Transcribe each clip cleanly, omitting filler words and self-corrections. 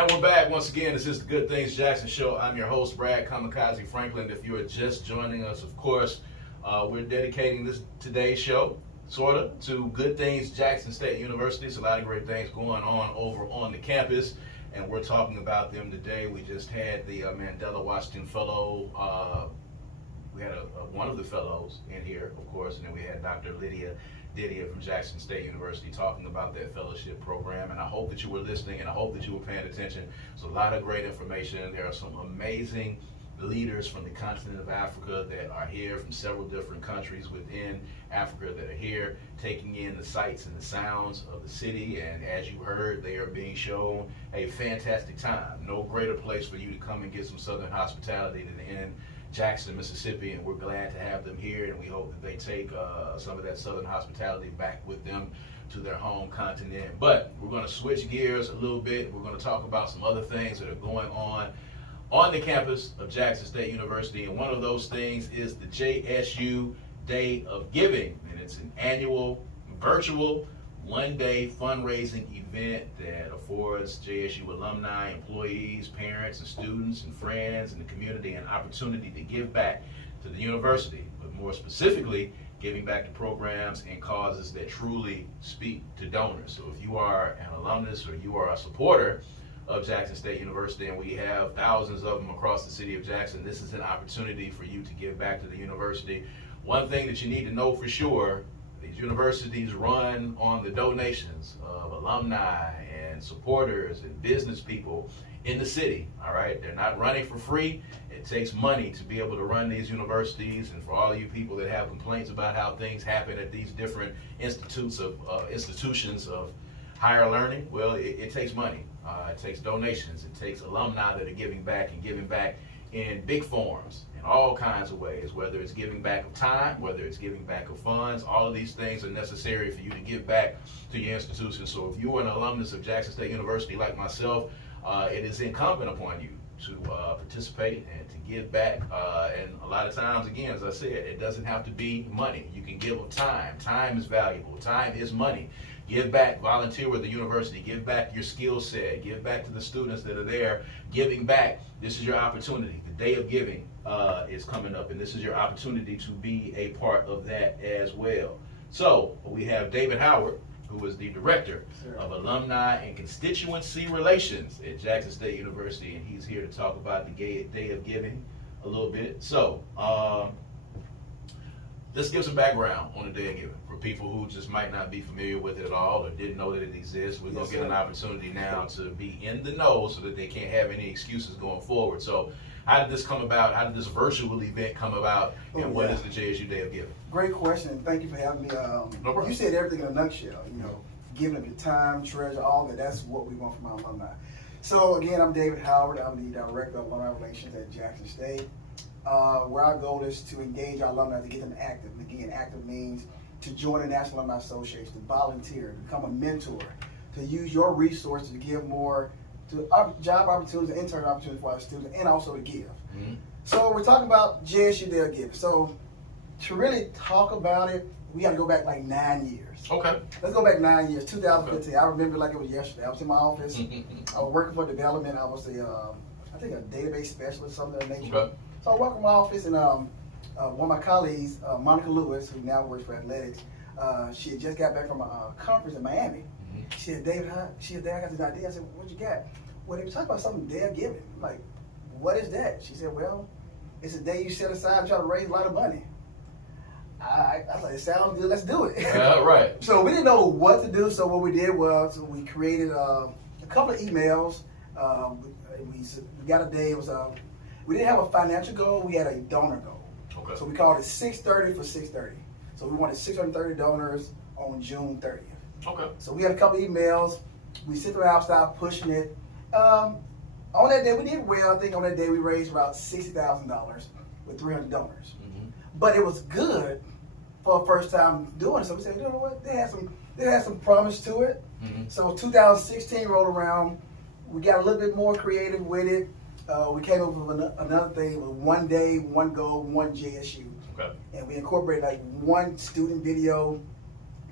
And we're back once again. This is the Good Things Jackson Show. I'm your host, Brad Kamikaze Franklin. If you are just joining us, of course, we're dedicating today's show, sort of, to Good Things Jackson State University. There's a lot of great things going on over on the campus, and we're talking about them today. We just had the Mandela Washington Fellow. We had one of the fellows in here, of course, and then we had Dr. Lydia from Jackson State University talking about that fellowship program. And I hope that you were listening, and I hope that you were paying attention. It's a lot of great information. There are some amazing leaders from the continent of Africa that are here, from several different countries within Africa that are here, taking in the sights and the sounds of the city. And as you heard, they are being shown a fantastic time. No greater place for you to come and get some Southern hospitality than in Jackson, Mississippi, and we're glad to have them here, and we hope that they take some of that Southern hospitality back with them to their home continent. But we're going to switch gears a little bit. We're going to talk about some other things that are going on the campus of Jackson State University, and one of those things is the JSU Day of Giving, and it's an annual virtual one-day fundraising event that affords JSU alumni, employees, parents, and students, and friends, and the community an opportunity to give back to the university, but more specifically, giving back to programs and causes that truly speak to donors. So if you are an alumnus or you are a supporter of Jackson State University, and we have thousands of them across the city of Jackson, this is an opportunity for you to give back to the university. One thing that you need to know for sure: these universities run on the donations of alumni and supporters and business people in the city, all right? They're not running for free. It takes money to be able to run these universities, and for all of you people that have complaints about how things happen at these different institutions of higher learning, well, it takes money. It takes donations. It takes alumni that are giving back, and giving back in big forms, in all kinds of ways, whether it's giving back of time, whether it's giving back of funds. All of these things are necessary for you to give back to your institution. So if you are an alumnus of Jackson State University like myself, it is incumbent upon you to participate and to give back. And a lot of times, again, as I said, it doesn't have to be money. You can give of time. Time is valuable. Time is money. Give back, volunteer with the university, give back your skill set, give back to the students that are there. Giving back, this is your opportunity. The Day of Giving is coming up, and this is your opportunity to be a part of that as well. So we have David Howard, who is the Director of Alumni and Constituency Relations at Jackson State University, and he's here to talk about the Day of Giving a little bit. So let's give some background on the Day of Giving for people who just might not be familiar with it at all or didn't know that it exists. We're going to get an opportunity now to be in the know so that they can't have any excuses going forward. So how did this come about? How did this virtual event come about? And what is the JSU Day of Giving? Great question, and thank you for having me. No problem. You said everything in a nutshell. You know, giving up your time, treasure, all that. That's what we want from our alumni. So again, I'm David Howard. I'm the Director of Alumni Relations at Jackson State. Where our goal is to engage our alumni to get them active. And again, active means to join the National Alumni Association, to volunteer, to become a mentor, to use your resources to give more to job opportunities, intern opportunities for our students, and also to give. Mm-hmm. So we're talking about JSU Day of Giving. So to really talk about it, we got to go back like 9 years. Okay. Let's go back 9 years, 2015. Okay. I remember like it was yesterday. I was in my office. I was working for development. I was I think a database specialist, something of that nature. Okay. So I walked in my office, and one of my colleagues, Monica Lewis, who now works for athletics, she had just got back from a conference in Miami. Mm-hmm. She said, David, I got this idea. I said, what you got? Well, they were talking about something Day of Giving. I'm like, what is that? She said, well, it's a day you set aside and try to raise a lot of money. I was like, it sounds good, let's do it. Right. So we didn't know what to do, so what we did was we created a couple of emails. We got a day, it was we didn't have a financial goal, we had a donor goal. Okay. So we called it 630 for 630. So we wanted 630 donors on June 30th. Okay. So we had a couple of emails, we sent them out, started pushing it. On that day, we did well. I think on that day we raised about $60,000 with 300 donors. Mm-hmm. But it was good for a first time doing it. So we said, you know what? They had some promise to it. Mm-hmm. So 2016 rolled around. We got a little bit more creative with it. We came up with another thing with one day, one goal, one JSU. Okay. And we incorporated like one student video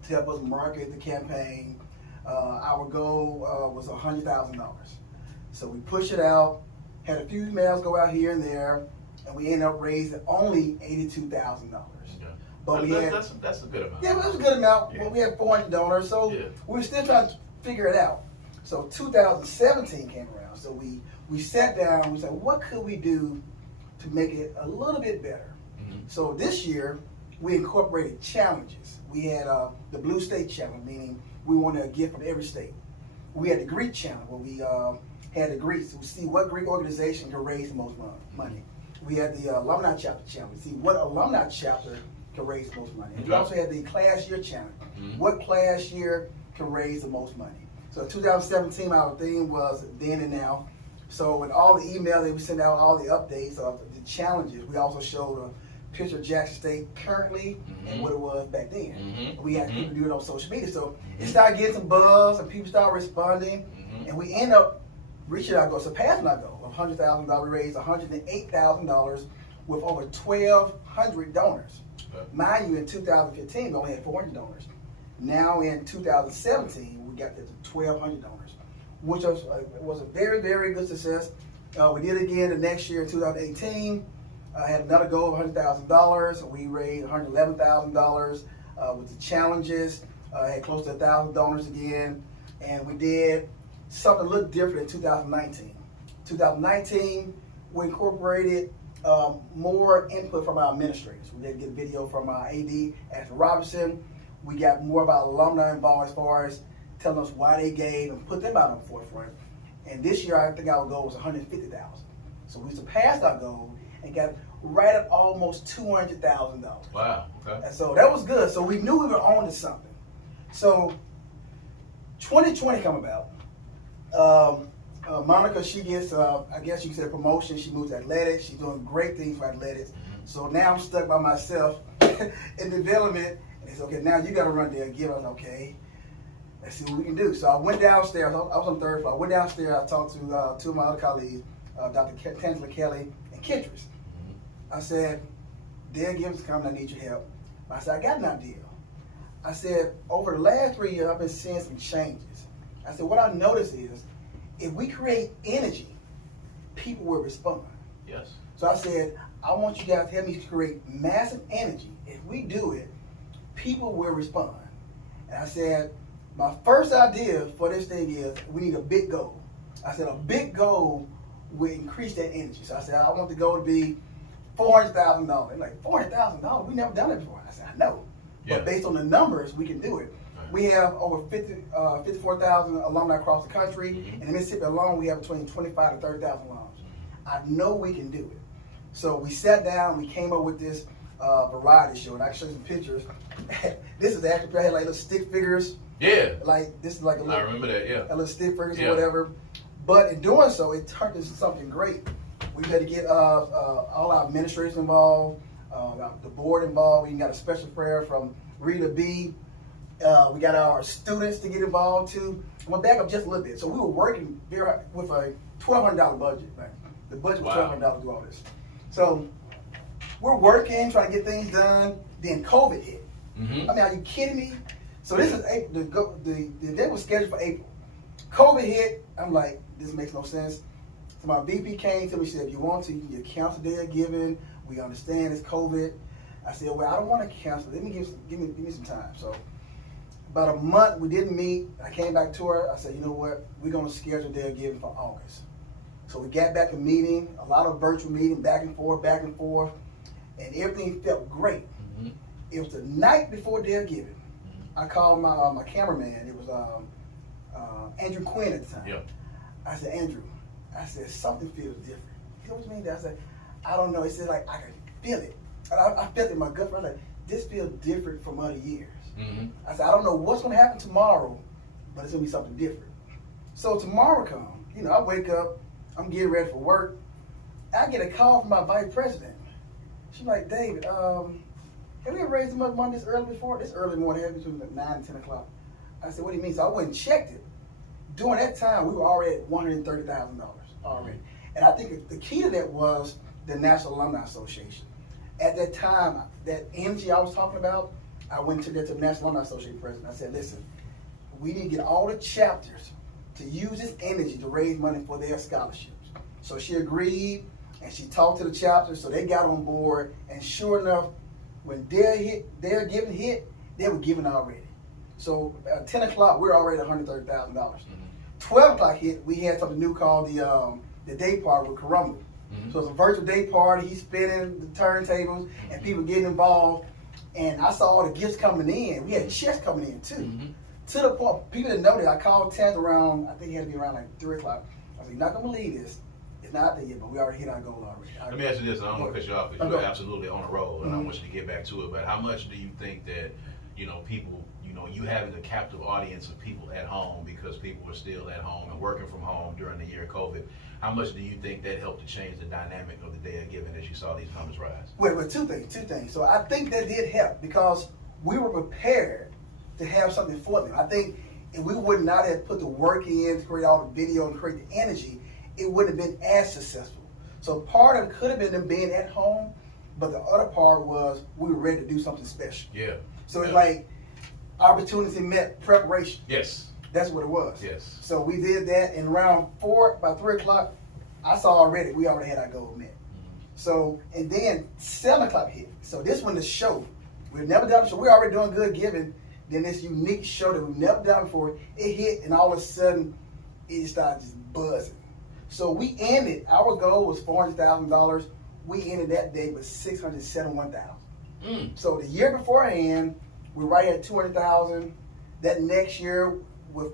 to help us market the campaign. Our goal was $100,000. So we pushed it out, had a few emails go out here and there, and we ended up raising only $82,000. But that's a good amount. Yeah, it was a good amount. Yeah. But we had 400 donors, so we were still trying to figure it out. So 2017 came around. So we sat down. We said, what could we do to make it a little bit better? Mm-hmm. So this year we incorporated challenges. We had the Blue State Challenge, meaning we wanted a gift from every state. We had the Greek Challenge, where we had the Greeks to see what Greek organization could raise the most money. We had the Alumni Chapter Challenge, see what alumni chapter can raise the most money. And we also had the Class Year Challenge. Mm-hmm. What class year can raise the most money? So 2017, our theme was then and now. So with all the email that we sent out, all the updates of the challenges, we also showed a picture of Jackson State currently and what it was back then. Mm-hmm. We had people do it on social media. So it started getting some buzz and people started responding. And we end up reaching our goal, surpassing our goal of $100,000. We raised $108,000 with over 1,200 donors. Mind you, in 2015, we only had 400 donors. Now in 2017, we got to 1,200 donors, which was a very, very good success. We did it again the next year in 2018. I had another goal of $100,000. We raised $111,000 with the challenges. Had close to 1,000 donors again. And we did something a little different in 2019. 2019, we incorporated more input from our administrators. We did get a video from our AD, Ashley Robinson. We got more of our alumni involved as far as telling us why they gave and put them out on the forefront. And this year, I think our goal was $150,000. So we surpassed our goal and got right at almost $200,000. Wow. Okay. And so that was good. So we knew we were on to something. So 2020 come about. Monica, she gets, I guess you could say, a promotion. She moves to athletics. She's doing great things for athletics. So now I'm stuck by myself in development. And it's okay, now you got to run there and give us, okay, let's see what we can do. So I went downstairs. I was on the third floor. I went downstairs. I talked to two of my other colleagues, Dr. Tangela Kelly and Kitris. I said, Dale Gibbons coming, I need your help. I said, I got an idea. I said, over the last 3 years, I've been seeing some changes. I said, what I noticed is, if we create energy, people will respond. Yes. So I said, I want you guys to help me create massive energy. If we do it, people will respond. And I said, my first idea for this thing is we need a big goal. I said, a big goal will increase that energy. So I said, I want the goal to be $400,000. They're like, $400,000? We never done it before. I said, I know. Yeah. But based on the numbers, we can do it. We have over 54,000 alumni across the country. And in Mississippi alone, we have between 25 to 30,000 alums. I know we can do it. So we sat down, we came up with this variety show, and I can show you some pictures. This is actually, I had like little stick figures. Yeah. Like, this is like a little, I remember that, yeah. A little stick figures or whatever. But in doing so, it turned into something great. We had to get all our administrators involved, the board involved. We got a special prayer from Rita B. We got our students to get involved too. I'm gonna back up just a little bit. So we were working very hard with a $1,200 budget. Right? The budget was $1,200 to do all this. So we're working, trying to get things done. Then COVID hit. I mean, are you kidding me? So this is April. The event was scheduled for April. COVID hit. I'm like, this makes no sense. So my VP came to me. She said, if you want to, you can get cancel day of giving. We understand it's COVID. I said, well, I don't want to cancel. Let me give me some time. So about a month, we didn't meet. I came back to her. I said, you know what? We're going to schedule day of giving for August. So we got back to meeting, a lot of virtual meeting, back and forth, and everything felt great. It was the night before day of giving. I called my cameraman. It was Andrew Quinn at the time. Yep. I said, Andrew, I said, something feels different. He said, what do you mean? I said, I don't know. He said, like, I can feel it. I felt it in my gut. I was like, this feels different from other years. I said, I don't know what's going to happen tomorrow, but it's going to be something different. So tomorrow comes. You know, I wake up, I'm getting ready for work. I get a call from my vice president. She's like, David, have we ever raised as much money this early before? This early morning, between 9 and 10 o'clock. I said, what do you mean? So I went and checked it. During that time, we were already at $130,000 already. And I think the key to that was the National Alumni Association. At that time, that energy I was talking about, I went to the National Alumni Association president. I said, listen, we need to get all the chapters to use this energy to raise money for their scholarships. So she agreed, and she talked to the chapter, so they got on board. And sure enough, when their giving hit, they were giving already. So at 10 o'clock, we were already $130,000. 12 o'clock hit, we had something new called the day party with Karumba. So it's a virtual day party. He's spinning the turntables, and people getting involved. And I saw all the gifts coming in. We had checks coming in too. To the point, people didn't know that. I called Taz around, I think it had to be around like 3 o'clock. I said, you're not going to believe this. It's not there yet, but we already hit our goal already. Let me ask you this, and I don't want to cut you off because you're absolutely on a roll, and I want you to get back to it. But how much do you think that, people, you having a captive audience of people at home because people were still at home and working from home during the year of COVID, how much do you think that helped to change the dynamic of the day of giving as you saw these numbers rise? Well, two things. So I think that did help because we were prepared to have something for them. I think if we would not have put the work in to create all the video and create the energy, it wouldn't have been as successful. So part of it could have been them being at home, but the other part was we were ready to do something special. Yeah. So it's like opportunity met preparation. Yes. That's what it was. Yes. So we did that, and around by 3 o'clock, I saw already, we already had our goal met. So, and then 7 o'clock hit. So this one, the show, we've never done a show. We're already doing good giving. Then this unique show that we've never done before, it hit, and all of a sudden, it started just buzzing. So we ended, our goal was $400,000. We ended that day with $671,000. So the year beforehand, we were right at $200,000. That next year, with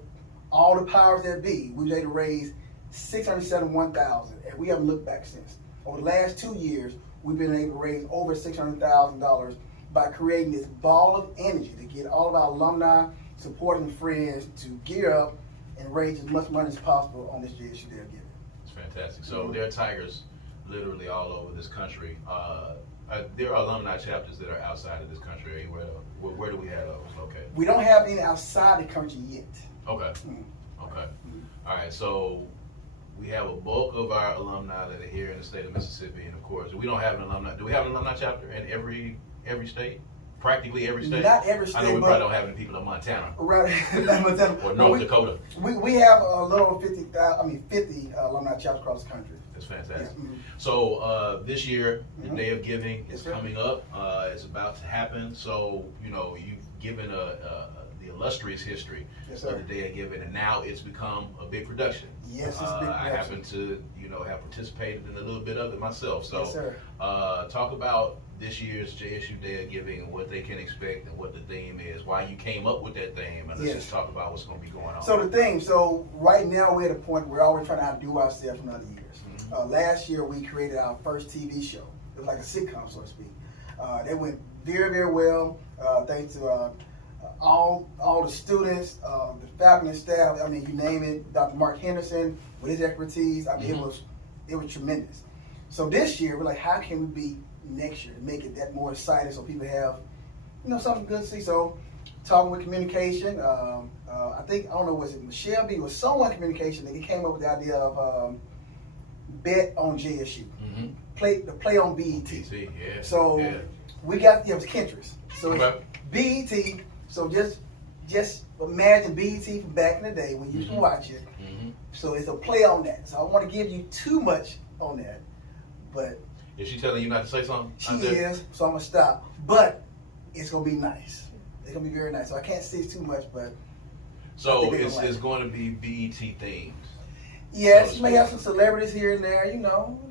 all the powers that be, we were able to raise $671,000, and we haven't looked back since. Over the last 2 years, we've been able to raise over $600,000 by creating this ball of energy to get all of our alumni, supporting friends to gear up and raise as much money as possible on this JSU Day of Giving. It's fantastic. So there are tigers literally all over this country. There are alumni chapters that are outside of this country. Where do we have those located? We don't have any outside the country yet. Okay. Okay. All right. So we have a bulk of our alumni that are here in the state of Mississippi, and of course, we don't have an alumni. Do we have an alumni chapter in every state? Practically every state. Not every state. I know we probably don't have any people in Montana. Right. Montana. Or North Dakota. We have a little over 50 alumni chapters across the country. That's fantastic. Yeah. So this year, the Day of Giving is coming up. It's about to happen. So you've given the illustrious history of the Day of Giving, and now it's become a big production. Yes, it's a big production. I happen to have participated in a little bit of it myself. So yes, sir. Talk about this year's JSU Day of Giving and what they can expect and what the theme is, why you came up with that theme, and let's just talk about what's going to be going on. So the theme, right now we're at a point where we're always trying to outdo ourselves from other years. Last year we created our first TV show. It was like a sitcom, so to speak. That went very, very well, thanks to all the students, the faculty and staff. I mean, you name it. Dr. Mark Henderson with his expertise. I mean, it was tremendous. So this year we're like, how can we be next year to make it that more exciting so people have something good to see. So talking with communication, I think, I don't know, was it Michelle B? Was someone in communication that he came up with the idea of bet on JSU, play on BET. Yeah. So we got, it was Kentress. So okay. BET. So just imagine BET from back in the day when you used to watch it. So it's a play on that. So I don't want to give you too much on that, but is she telling you not to say something? She is, so I'm going to stop. But it's going to be nice. It's going to be very nice. So I can't say too much, but... So it's going to be BET themed? Yes, you may have some celebrities here and there. We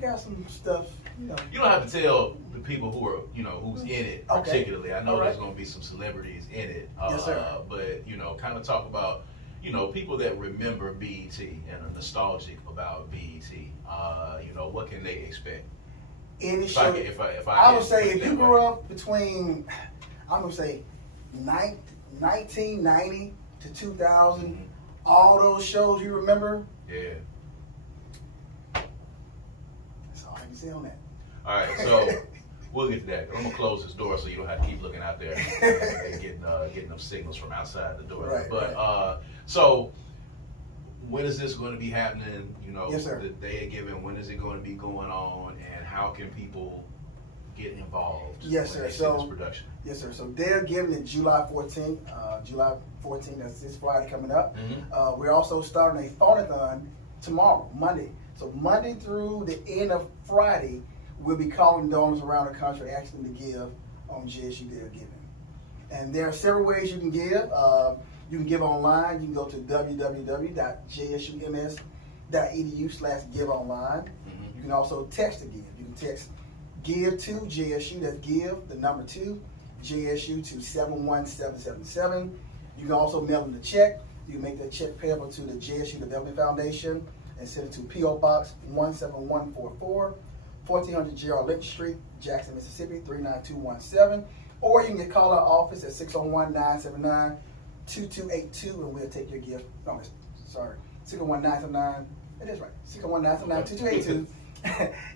got some stuff, You don't have to tell the people who are, who's in it particularly. I know there's going to be some celebrities in it. Yes, sir. But, kind of talk about, people that remember BET and are nostalgic about BET. What can they expect? Any show. I would say if you grew up between, I'm going to say 1990 to 2000, all those shows you remember. Yeah. That's all I can say on that. All right, so we'll get to that. I'm going to close this door so you don't have to keep looking out there and getting them signals from outside the door. Right, but so when is this going to be happening? Yes, sir. The Day of Giving, when is it going to be going on, and how can people get involved? Yes, sir. So this production. Yes, sir. So they're giving it July 14th. July 14th, that's this Friday coming up. We're also starting a phone-a-thon tomorrow, Monday. So Monday through the end of Friday, we'll be calling donors around the country, asking them to give on JSU Day of Giving. And there are several ways you can give. You can give online. You can go to www.jsums.edu/give online. You can also text to give. You can text give to JSU, that's give, the number 2, JSU to 71777. You can also mail them the check. You can make that check payable to the JSU Development Foundation and send it to P.O. Box 17144, 1400 Gerald Lynch Street, Jackson, Mississippi 39217. Or you can call our office at 601-979-2282 and we'll take your gift. No, sorry, 601-979. It is right. 601-979-2282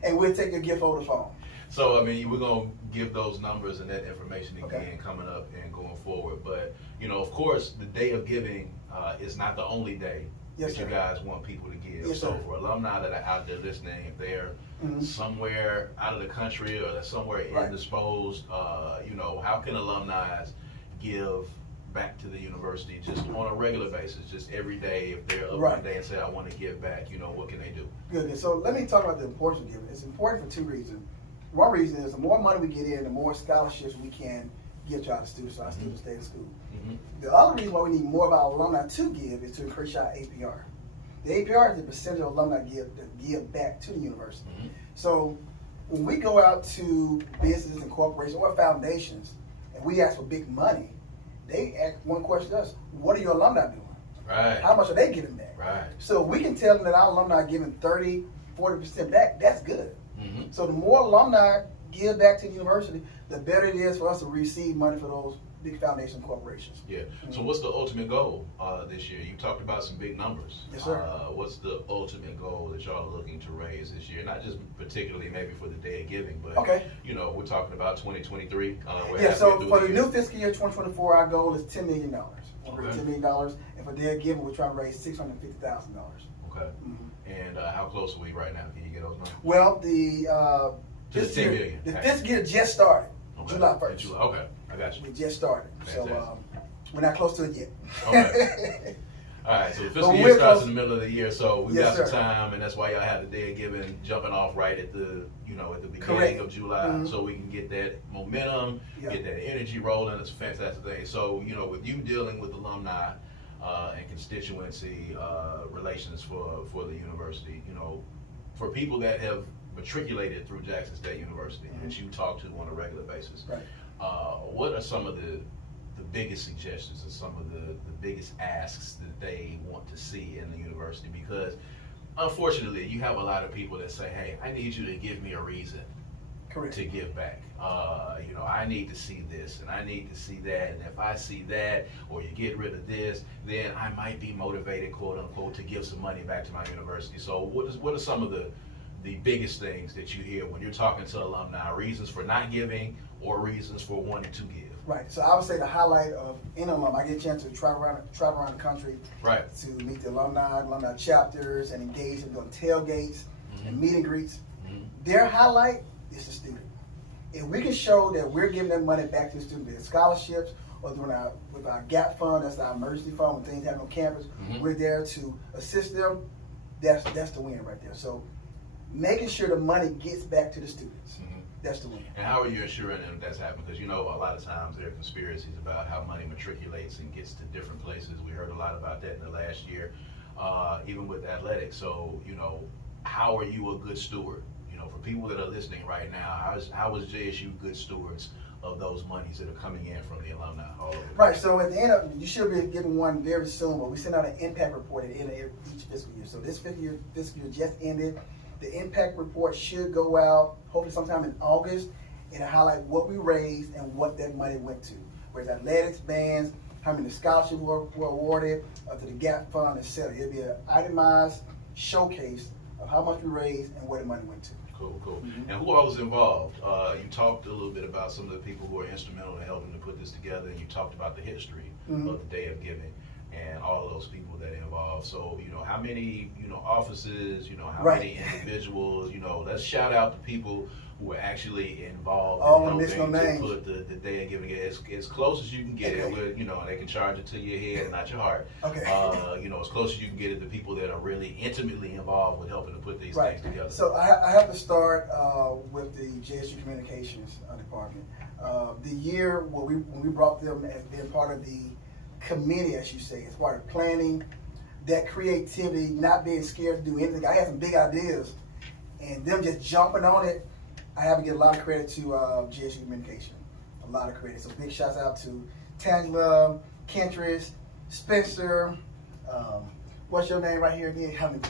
and we'll take your gift over the phone. So, I mean, we're going to give those numbers and that information again coming up and going forward. But, you know, of course, the Day of Giving is not the only day that you guys want people to give. Yes, so sir. for alumni that are out there listening, if they're somewhere out of the country or they're somewhere indisposed, you know, how can alumni give back to the university just on a regular basis, just every day? If they're up one day and say, I want to give back, you know, what can they do? Good. So let me talk about the importance of giving. It's important for 2 reasons. One reason is the more money we get in, the more scholarships we can give to our students, so our students stay in school. The other reason why we need more of our alumni to give is to increase our APR. The APR is the percentage of alumni give back to the university. So when we go out to businesses and corporations or foundations and we ask for big money, they ask one question to us: what are your alumni doing? Right. How much are they giving back? Right. So we can tell them that our alumni are giving 30, 40% back. That's good. So the more alumni give back to the university, the better it is for us to receive money for those big foundation corporations. Yeah. So what's the ultimate goal this year? You talked about some big numbers. Yes, sir. What's the ultimate goal that y'all are looking to raise this year? Not just particularly maybe for the Day of Giving, but you know, we're talking about 2023. So for the new fiscal year 2024, our goal is $10 million. $10 million, and for Day of Giving, we're trying to raise $650,000. Okay. And how close are we right now? Can you get those numbers? Well, the fiscal year just started, July 1st. Okay, I got you. We just started, so we're not close to it yet. Okay. All right, so the fiscal year starts in the middle of the year, so we've got some time, and that's why y'all have the Day of Giving jumping off right at the, you know, at the beginning of July, so we can get that momentum, get that energy rolling. It's a fantastic thing. So, you know, with you dealing with alumni and constituency relations for the university, you know, for people that have matriculated through Jackson State University that you talk to on a regular basis, what are some of the biggest suggestions and some of the biggest asks that they want to see in the university? Because unfortunately, you have a lot of people that say, hey, I need you to give me a reason to give back. You know, I need to see this and I need to see that, and if I see that or you get rid of this, then I might be motivated, quote unquote, to give some money back to my university. So what are some of the biggest things that you hear when you're talking to alumni, reasons for not giving or reasons for wanting to give? Right. So I would say the highlight of any alumni, I get a chance to travel around the country to meet the alumni chapters, and engage in doing tailgates and meet and greets. Their highlight is the student. If we can show that we're giving that money back to the student, their scholarships, or with our GAP fund, that's our emergency fund when things happen on campus, we're there to assist them. That's the win right there. So making sure the money gets back to the students. That's the win. And how are you ensuring that that's happening? Because, you know, a lot of times there are conspiracies about how money matriculates and gets to different places. We heard a lot about that in the last year, even with athletics. So, you know, how are you a good steward? You know, for people that are listening right now, how is JSU good stewards of those monies that are coming in from the alumni all over? Right. So at the end of, you should be getting one very soon, but we send out an impact report at the end of each fiscal year. So this fiscal year just ended. The impact report should go out hopefully sometime in August, and highlight what we raised and what that money went to. Whereas athletics, bands, how many scholarships were awarded to the GAP fund, etc. It'll be an itemized showcase of how much we raised and where the money went to. Cool. And who all is involved? You talked a little bit about some of the people who are instrumental in helping to put this together, and you talked about the history of the Day of Giving and all of those people that are involved. So, you know, how many, you know, offices, you know, how many individuals, you know, let's shout out the people who are actually involved Oh, in helping to put the day of giving as close as you can get it. With, they can charge it to your head, not your heart. Okay. As close as you can get it, the people that are really intimately involved with helping to put these things together. So I have to start with the JSU Communications Department. The year when we brought them as being part of the committee, as you say, as part of planning, that creativity, not being scared to do anything. I had some big ideas, and them just jumping on it. I have to give a lot of credit to JSU Communication. A lot of credit. So big shouts out to Tangela, Kentress, Spencer, what's your name right here again?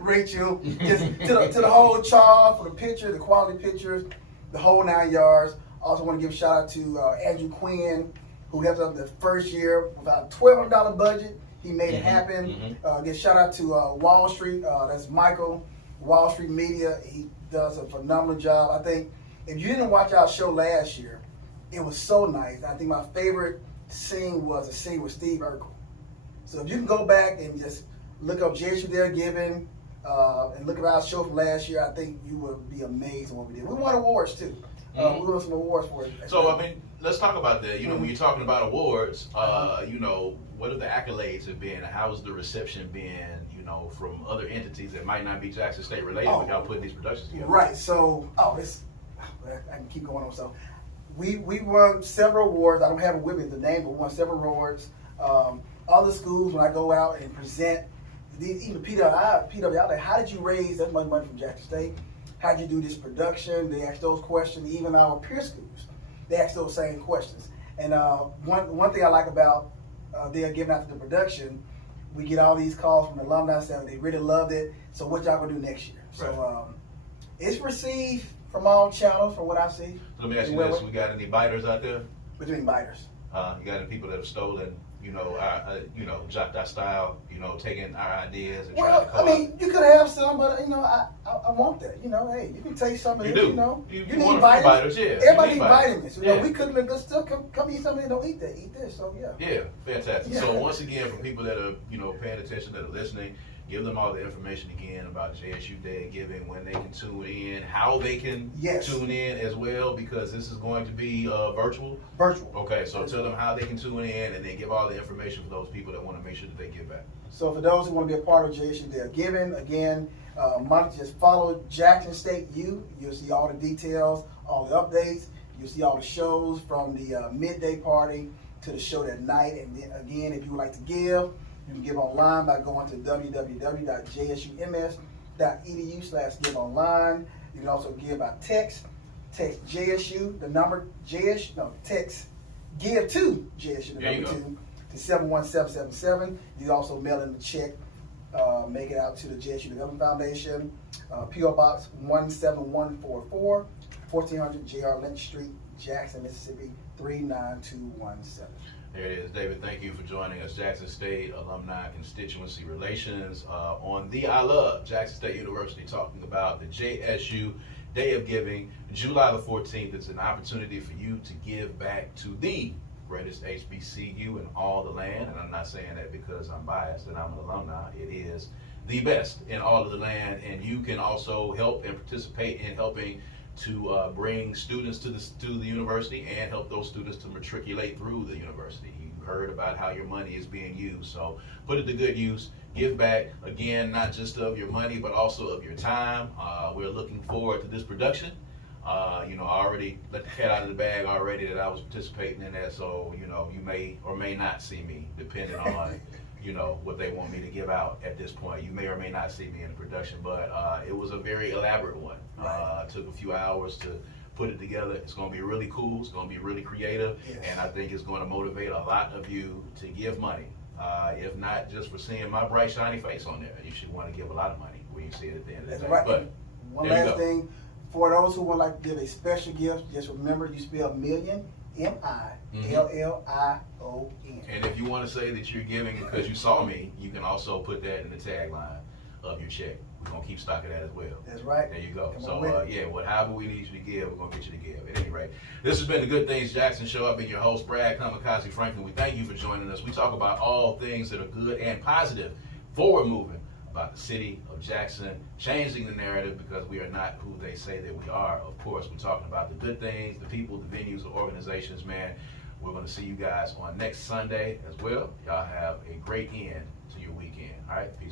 Rachel. Just to the whole charge for the picture, the quality pictures, the whole 9 yards. Also want to give a shout out to Andrew Quinn, who helped us the first year with a $1,200 budget. He made it happen. Give a shout out to Wall Street. That's Michael, Wall Street Media. He does a phenomenal job. I think if you didn't watch our show last year, it was so nice. I think my favorite scene was a scene with Steve Urkel. So if you can go back and just look up JSU They're Giving and look at our show from last year, I think you will be amazed at what we did. We won awards too. We won some awards for it. So I mean, let's talk about that. When you're talking about awards, what are the accolades have been? How's the reception been? From other entities that might not be Jackson State related, with y'all putting these productions together. Right. So, I can keep going on. So, we won several awards. I don't have it with me the name, but we won several awards. Other schools, when I go out and present, even PWI, like, how did you raise that much money from Jackson State? How did you do this production? They ask those questions. Even our peer schools, they ask those same questions. And one thing I like about they're giving out to the production, we get all these calls from alumni saying they really loved it. So what y'all gonna do next year? Right. So it's received from all channels, from what I see. So let me ask you this: we got any biters out there? What do you mean biters? You got any people that have stolen, jocked our style, taking our ideas and trying to call you could have some, but I want that. Hey, you can take some of this. You need vitamins. Everybody needs vitamins. We cooking the good stuff. Come eat something. Don't eat that. Eat this. So yeah. Yeah, fantastic. Yeah. So once again, for people that are paying attention, that are listening, give them all the information again about JSU Day of Giving, when they can tune in, how they can tune in as well, because this is going to be virtual. Virtual. Okay, so tell them how they can tune in, and then give all the information for those people that want to make sure that they give back. So for those who want to be a part of JSU Day of Giving, again, just follow Jackson State U. You'll see all the details, all the updates. You'll see all the shows from the midday party to the show that night. And then again, if you would like to give, you can give online by going to www.jsums.edu/give online. You can also give by text. Text JSU, the number text give to JSU, the number 2 to 71777. You also mail in the check, make it out to the JSU Development Foundation, P.O. Box 17144, 1400 J.R. Lynch Street, Jackson, Mississippi 39217. There it is, David. Thank you for joining us. Jackson State Alumni Constituency Relations on the I Love Jackson State University, talking about the JSU Day of Giving, July the 14th. It's an opportunity for you to give back to the greatest HBCU in all the land. And I'm not saying that because I'm biased and I'm an alumni. It is the best in all of the land. And you can also help and participate in helping to bring students to the university and help those students to matriculate through the university. You heard about how your money is being used, so put it to good use. Give back, again, not just of your money, but also of your time. We're looking forward to this production. I already let the cat out of the bag already that I was participating in that, so you may or may not see me, depending on what they want me to give out at this point. You may or may not see me in the production, but it was a very elaborate one. Took a few hours to put it together. It's going to be really cool. It's going to be really creative, and I think it's going to motivate a lot of you to give money. If not just for seeing my bright, shiny face on there, you should want to give a lot of money when you see it at the end of the day. Right. But one last thing, for those who would like to give a special gift, just remember you spell million MILLION. And if you want to say that you're giving because you saw me, you can also put that in the tagline of your check. We're going to keep stock of that as well. That's right. There you go. However we need you to give, we're going to get you to give. At any rate, this has been the Good Things Jackson Show. I've been your host, Brad Kamikaze Franklin. We thank you for joining us. We talk about all things that are good and positive, forward moving, about the city of Jackson, changing the narrative because we are not who they say that we are. Of course, we're talking about the good things, the people, the venues, the organizations, man. We're going to see you guys on next Sunday as well. Y'all have a great end to your weekend. All right, peace.